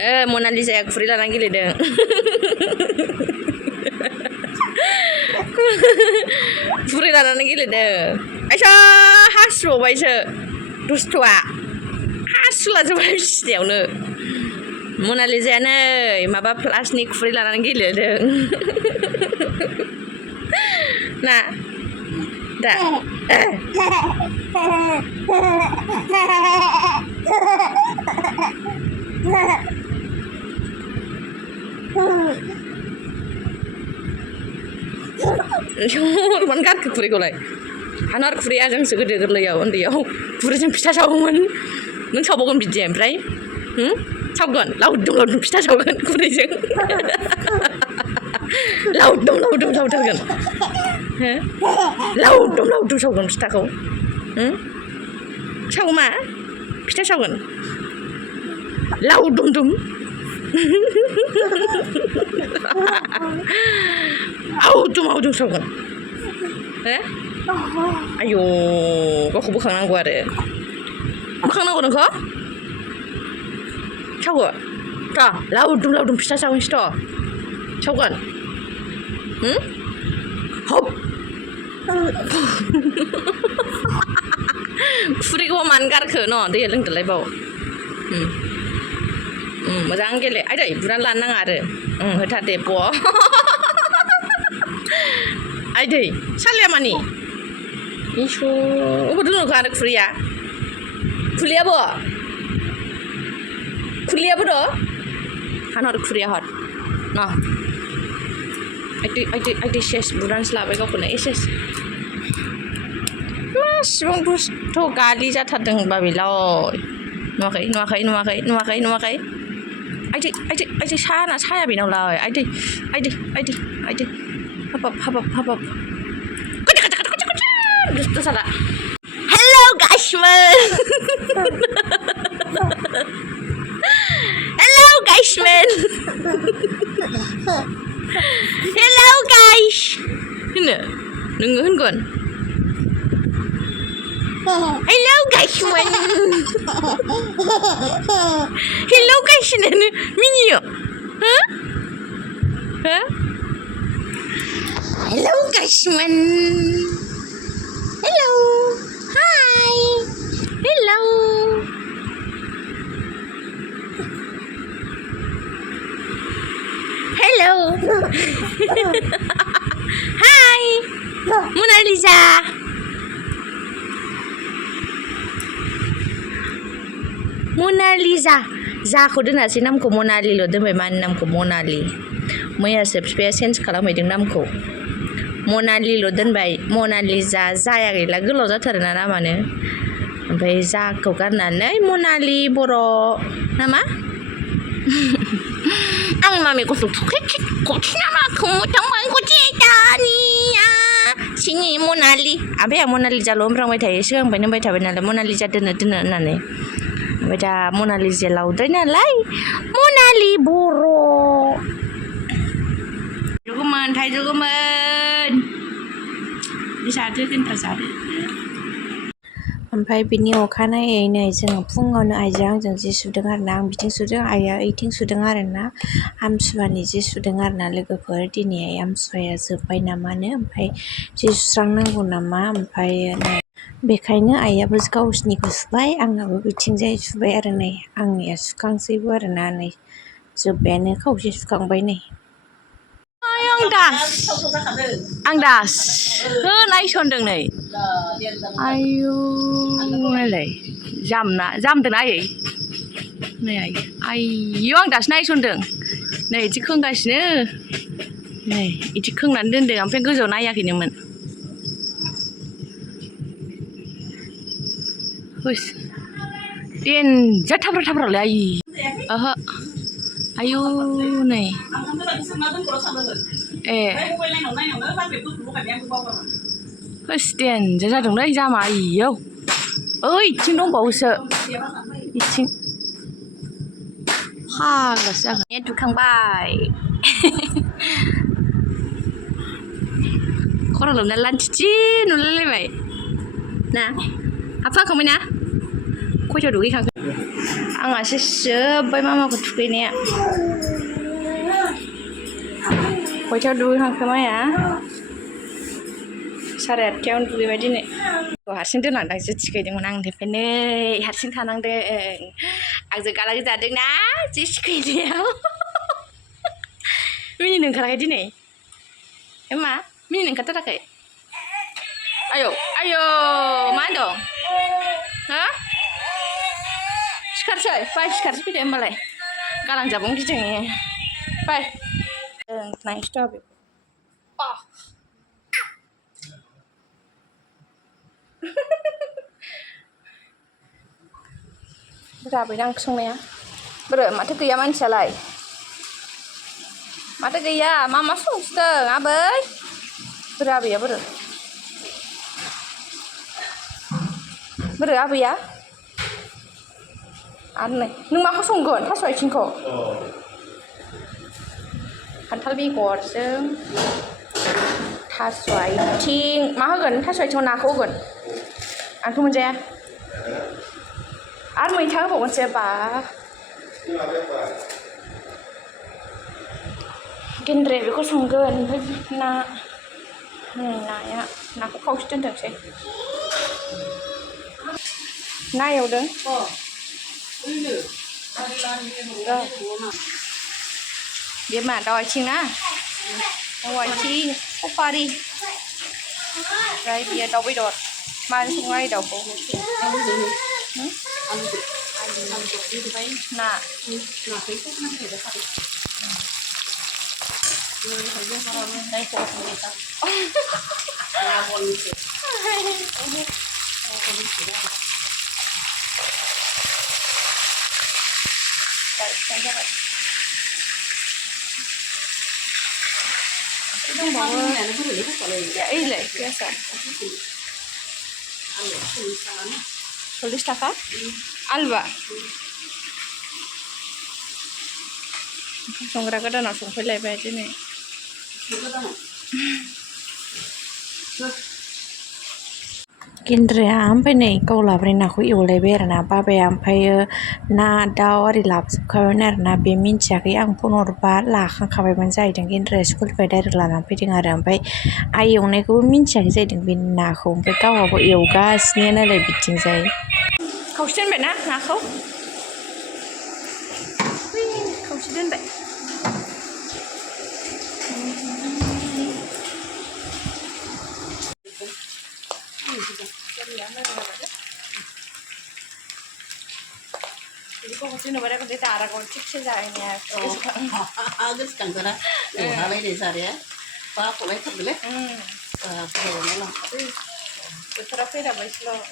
मनालिसाया खुरै लानानै गेलेदों खुरै लानानै गेलेदों आयसा हासुबावबायसो दुस्थ'आ हासुलाजोबबाय सिथ्लायावनो मनालिसाया नै माबा प्लास्टिकनि खुरै लानानै गेलेदों ना दा मन गारखो खुरैखौलाय आंना आरो खुरैया जोंसो गोदो गोरलैयाव उन्दैयाव खुरैजों फिथा सावोमोन नों सावबावगोन बिदि ओमफ्राय सावगोन लावदुम लावदुम फिथा सावगोन खुरैजों लावदुम लावदुम सावथारगोन लावदुम लावदुम सावगोन फिथाखौ सावो मा फिथा सावगोन लावदुम दुम आवदुम आवदुम सावगोन आयौ गावखौ बोखांनांगौ आरो बोखांनांगौ नोंखौ सावो थ' लावदुम लावदुम फिथा सावनोसैथ' सावगोन हप खुरैखौ मानो गारखो न' दैया लोंदोलाय बाव मोजां गेले आयदै बुनानै लानो नाङा आरो होथार दे ब आयदै सालाया मानि इसो अबाव दोनहरखो आरो खुरैयाबो र' हानहर खुरैया हर न' आयदै सेस बुनानैसो लाबाय गावखौनो एसेस मासिबां दुस्थ' गालि जाथारदों होनबा बेलाय नुवाखै आयदै साया बेनावलाय आयदै हाबाब दुस्थ' साला हेलौ गाइसमोन हेलौ गाइस नोङो होनगोन हेलौ गाइसमोन हेलौ गाइस होननानै मिनियो हेलौ गाइसमोन हेलौ हाय हेलौ हेलौ हाय मनालिसा जाखौ दोनासै नामखौ मनालिल' दोनबाय मानि नामखौ मनालि मैयासो बिफाया चेन्ज खालामहैदों नामखौ मनालिल' दोनबाय मनालिसा जाया गैला गोलाव जाथारोना नामानो ओमफ्राय जाखौ गारनानै मनालि बर' नामा आं मामि गथ' गथिनामाखौ मोथां गथि दानिया सिनि मनालि ओमफ्राय आं मनालिसाल' होनफ्रांबाय थायो सिगांनिफ्रायनो होनबाय थाबाय नालाय मनालिसा दोनो होननानै ओमफ्राय दा मनालिसा लावद्राय नालाय मनालि बर' थाइजौ गोमोन जादो दोनथ्रा जादो ओमफ्राय बिनि अखानायै नै जोङो फुङावनो आइजों आंजों जि सुदों आरोना आं बिथिं सुदों आइया ओइथिं सुदों आरोना आमसुवानि जि सुदों आरोना लोगोफोर दिनैहाय आमसुवाया जोब्बाय नामानो ओमफ्राय जि सुस्रांनांगौ नामा ओमफ्राय बेखायनो आइयाबो गावसिनिखौ सुबाय आंनाबो बिथिंजाय सुबाय आरो नै आंनिया सुखांसैबो आरोना नै जोब्बायानो खावसे सुखांबाय नै आं दासो नायसनदों नै आयु नायलाय जामदोंना आयै नै आयु आं दासो नायसनदों नै इदि खोंगासिनो नै इदि खोंनानै दोनदों ओमफ्राय गोजौआव नायाखैनोमोन देनजार थाब्रालै ओहो आयु नै होस देनजार जादोंलै जामा आयौ ओइथिं दंबावोसो इथिं फाग्लासो जागोन दुखांबाय खर' लोबना लान्थिथि नुलायलायबाय ना हाबफांखांबाय ना खयथायाव दुगैखांखो आंहासो जोब्बाय मामाखौ थुखैनाया खयथायाव दुगैखांखो माया 8:30 दुगैबाय दिनै हारसिं दोनलांदांसो थिखैदोंमोन आं बेनिफ्रायनो हारसिं थानांदों आंजों गालागि जादोंना जि थिखैनायाव मिनिनो ओंखाराखै दिनै मा मिनिनो ओंखारथाराखै आयौ आयौ मा होनदों हो सिखारसै बाय सिखारसै फैदो होमबालाय गालांजाबावनो गिदों बाय नायनोसै थ' राबायना ओंख्रि संनाया बोरो माथो गैया मानसियालाय माथो गैया मा संसोदों आबै बोरो आबैया बोरो आबैया आरो नै नों माखौ संगोन थास' आथिंखौ खान्थाल बेगरजों थास' आथिं मा होगोन थास' आथिङाव नाखौ होगोन आंथ' मोनजाया आरो मैथा होबावगोनसो बा गेन्द्राया बेखौ संगोन ओमफ्राय ना नाखौ खावसे दोनथोंसै ना एवदों बे मा दाउ आथिं ना दाउ आथिं सफारि ओमफ्राय बियो दाउ बेदर माजों सङो आइ दाउखौ ना ओइलाय पियासा 40 थाखा आलुआ संग्रा गोदानाव संफैलायबाय दिनै गेन्द्राया ओमफ्राय नै गाव लाबोनाय नाखौ एवलायबाय आरो ना बाबाया ओमफ्रायो ना दाउ आरि लाबोजोबखाबायमोन आरो ना बे मिन्थियाखै आं फन हरबा लाखांखाबायमोन जाहैदों गेन्द्राया स्कुलनिफ्राय डाइरेक्ट लानानै फैदों आरो ओमफ्राय आइ एवनायखौबो मिन्थियाखै जाहैदों बे नाखौ ओमफ्राय गावहाबो एवगासिनो नालाय बिथिंजाय खावसे दोनबाय ना नाखौ खावसे दोनबाय बेखौ जेनेबा बे दारागाव थिगसे जाहैनाया गोसोखांगोना हालायनाय जानाया बाखलायथारदोंलै बोथोरा फैदाबायसोल'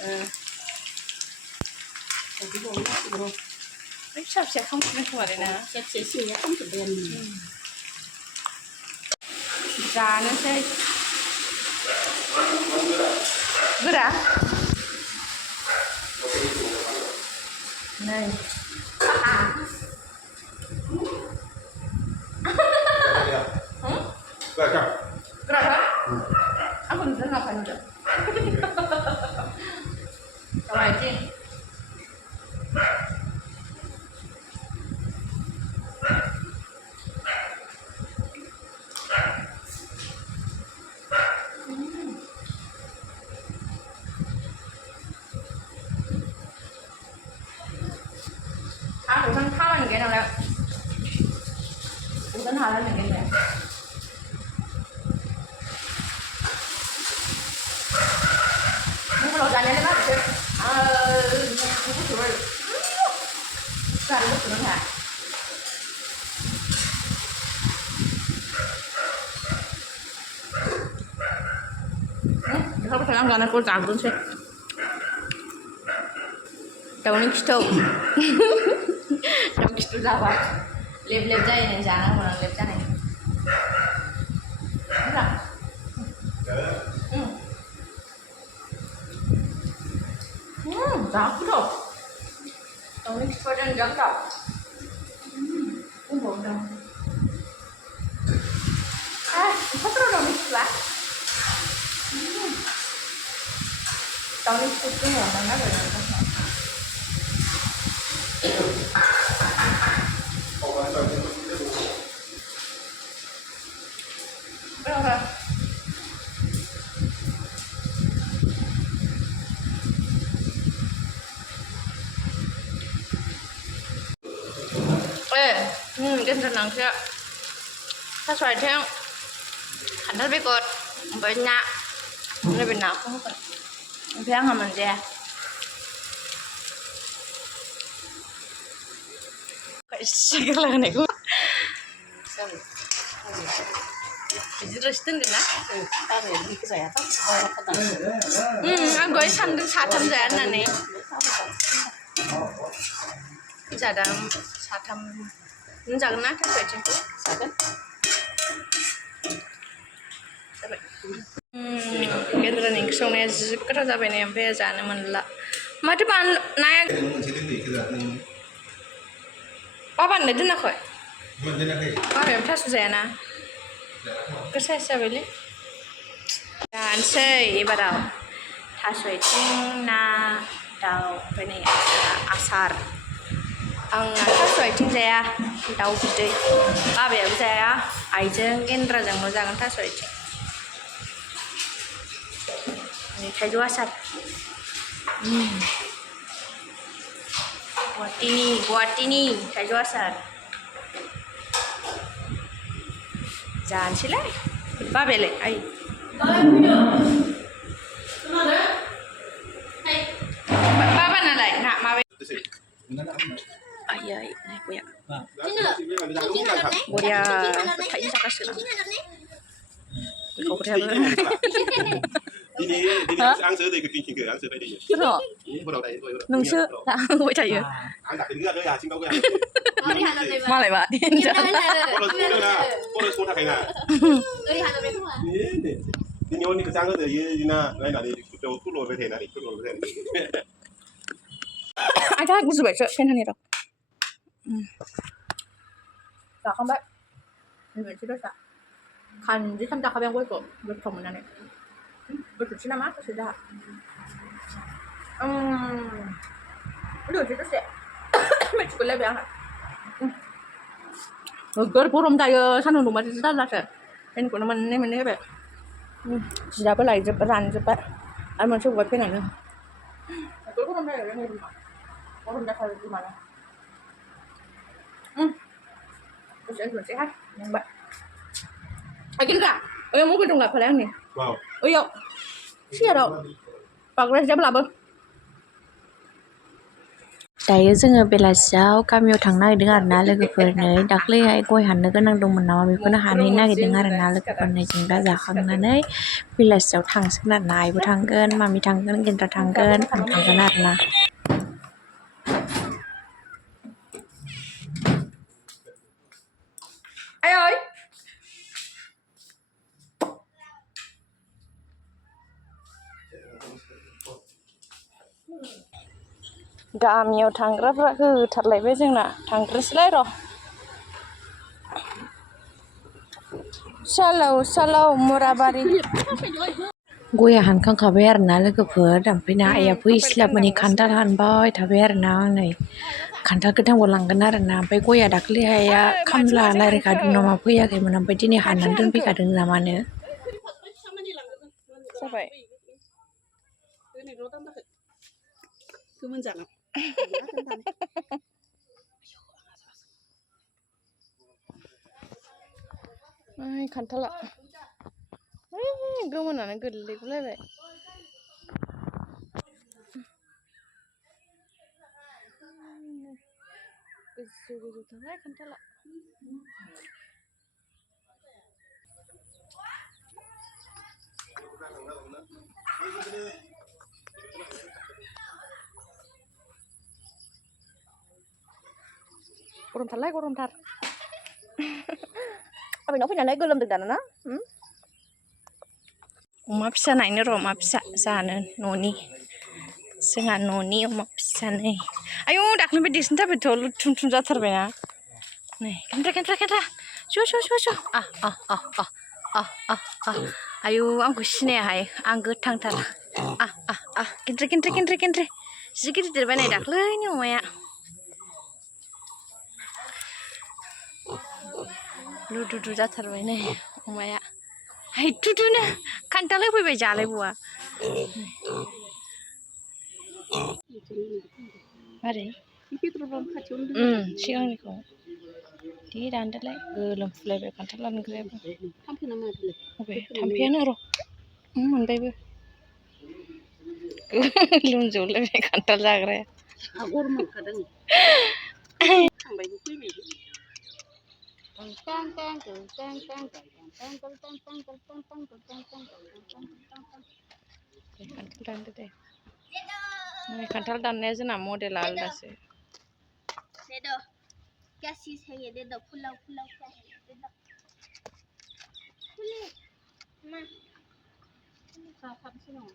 फिसा फिसा खामफिननांगौ आरो ना फिसा फिसा सिंनिया खामजोब्बाय जानोसै गोरा नै गोराथार आंखौ नुदों नामा नुदों दाउ आथिं 우선 타라는 게 아니라 우선 하라는 게 아니라 누구로 자냐는 말이지 누구 들어요 누구 들어요 응? 이거부터 그냥 가는 꼴 작은색 daunnya gitu daun gitu apa lep-lep aja yang jangan mau lep aja nih enggak cakep dong daunnya gitu aja yang jangan bodoh itu terus daunnya gitu lah daunnya gitu ya mana ada गेन्द्रा ओंख्रिया थास' आथिं खान्थाल बेगर ओमफ्राय ना नैबे नाखौ होगोन ओमफ्राय आंहा मोनजाया एसे गोरला होनायखौ बिदि रोसि दोनगोन ना आं दहाय सानदों साथाम जाया होननानै जादों साथाम नों जागोन ना थास' आथिंखौ जागोन जाबाय गेन्द्रानि ओंख्रि संनाया जि गोथाव जाबाय नै ओमफ्राय जानो मोनला माथो नाया बाबानो दोनाखै बाबायाबो थास' जायाना गोसासो जाबायलै जानोसै एबाराव थास' आथिं ना दाउ ओमफ्राय नै आसार आंना थास' आथिं जाया दाउ बिदै बाबायाबो जाया आइजों गेन्द्राजोंल' जागोन थास' आथिं थाइजौ आसार गुवाहाटीनि थाइजौ आसार जानोसैलाय बाबायालाय आइ बाबानालाय ना माबाय आयै गया बरिया थाइजौ जागासिनो आंसो दैखौ फिनखिखो आंसो नोंसो होबाय थायो मालायबा आइथा गुजुबायसो फेन होनि र' जाखांबाय मोनसे दसा खानजिथाम जाखाबाय आं गयखौ गोथाव मोननानै दोनथ'सै नामा दसे जाहा दसे मिथिगौलायबाय आंहा नोगोर गरम जायो सान्दुं दुंबाथाय जि जारलासो फेनखौनो मोननै होबाय जियाबो रानजोब्बाय आरो मोनसे हरबाय फेनानो नोगोर गरम जायो जोंनि रुमा गरम जाथारो रुमानो दसे उन्दुनोसैहाय मेंबाय गेन्द्रा ओइयाव मबाइल दं लाबोफालाय आंनि ओइयाव सियाराव बाग्रा हिजाब लाबो दायो जोङो बेलासियाव गामियाव थांनो नागिरदों आरोना लोगोफोरनै दाख्लैहाय गय हाननो गोनां दंमोन नामा बेखौनो हानहैनो नागिरदों आरोना लोगोफोरनै जों दा जाखांनानै बेलासियाव थांसिगोन आरोना आइबो थांगोन मामि थांगोन गेन्द्रा थांगोन आं थांगोन आरोना आयै गामियाव थांग्राफ्रा होथारलायबाय जोंना थांग्रोसैलाय र' सालाव मुराबारि गया हानखांखाबाय आरोना लोगोफोर ओमफ्राय ना आइयाबो इस्लाब माने खान्थाल हानबाय थाबाय आरोना नै खान्थाल गोथांबो लांगोन आरोना ओमफ्राय गया दाख्लैहाया खामला रायज्लायखादों नामा फैयाखैमोन ओमफ्राय दिनै हाननानै दोनफैखादों नामानो जाबाय गोमोन जागोन खान्थाला गोमोनानो गोलैगुलायबाय गोजौ थाबाय खान्थाला गरमथारलाय गरमथार आबैनाव फैनानै गोलोमदों दाना ना अमा फिसा नायनो र' अमा फिसा जानो न'नि जोंहा न'नि अमा फिसा नै आयौ दाख्लैनिफ्राय देरसिन जाबायथ' लुथुम थुम जाथारबायना नै केन्ट्रा स' आयौ आंखौ सिनायाहाय आं गोथांथार केन्ट्रे जि गिदिर देरबाय नै दाख्लैनि अमाया लुदुदु जाथारबाय नै अमाया हायथुथुनो खान्थाल होफैबाय जालायबावा मारै सिगांनिखौ दे दानदोलाय गोलोमफुलायबाय खान्थाल दानग्रायाबो थाम्फैना माथोलाय अबे थाम्फैयानो र' मोनबायबो लोमजोबलायबाय खान्थाल जाग्राया गरम मोनखादों थांबायबो फैबायबो खान्थाल दानदो दे खान्थाल दाननाया जोंना मडेला आलदासो दे दो क्या चीज है ये दे दो फुलाव फुलाव क्या है दे दो फुली मा जाथारसै नामा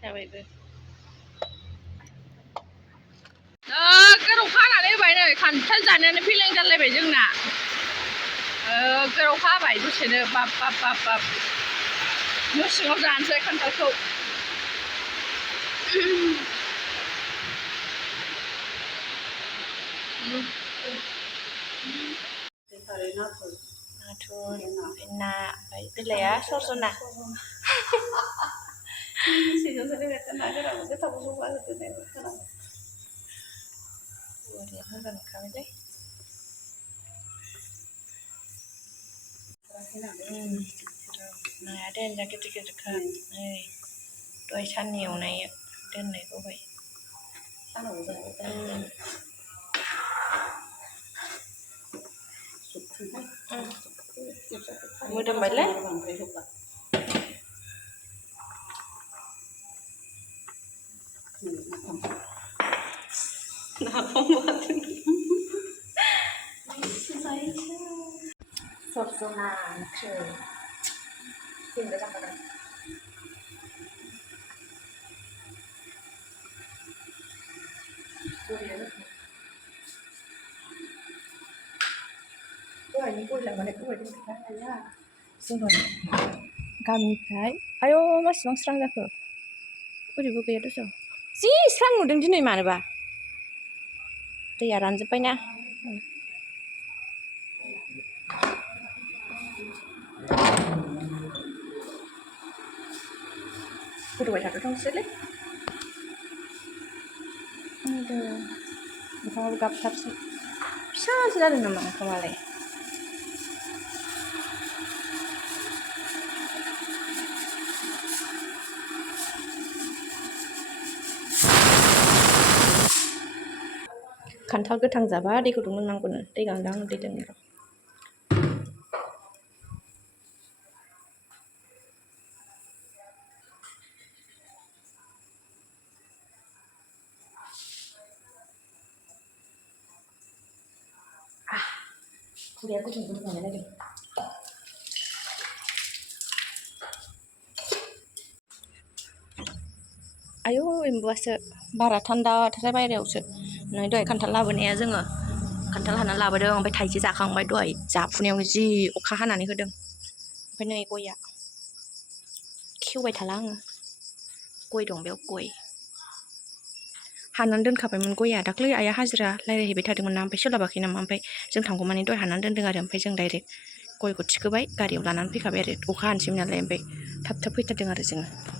जाबायबो गोराव खानानै होबाय नै खान्थाल जानायानो फेलें जालायबाय जोंना गोराव खाबाय दसेनो बाब बाब बाब बाब न' सिङाव जानोसै खान्थालखौ नाथुर ना ओमफ्राय बिलाइआ सरजना मोजां मोनखाबायलै नाया देन्जा गिदिर गिदिरखा नै दहाय साननि एवनाय दोननाय बावबाय मोदोमबायलै सरजना ओंख्रि दोनबाय थाखादों दहायनि बयलार माने दहाय दोनखाया जोङो गामिनिफ्राय आयौ मासिबां स्रां जाखो ओरैबो गैया दस' जि स्रां नुदों दिनै मानोबा दैया रानजोब्बायना गोदौबाय थाथ'थोंसैलै ओंखामाबो गाबथाबसै फिसासो जादों नामा ओंखामालाय खान्थाल गोथां जाबा दै गुदुं लोंनांगौनो दै गांदां दै दोननो र' खुरैया गुदुं गुदुं मोनलायलायदों आयौ एम्बुआसो बारा थान्दाथार बायहेरायावसो नै दहाय खान्थाल लाबोनाया जोङो खान्थाल हाना लाबोदों ओमफ्राय थाइसे जाखांबाय दहाय जाफुनायावनो जि अखा हानानै होदों ओमफ्राय नै गया खेवबाय थाला आङो गय दं बेयाव गय हानानै दोनखाबायमोन गया दाख्लै आइया हाजिरा रायज्लायहैबाय थादोंमोन ना ओमफ्राय सोलाबाखै नामा ओमफ्राय जों थांगौमानि दहाय हानानै दोनदों आरो ओमफ्राय जों डाइरेक्ट गयखौ थिखोबाय गारियाव लानानै फैखाबाय आरो अखा हानोसैमोन नालाय ओमफ्राय थाब थाब फैथारदों आरो जोङो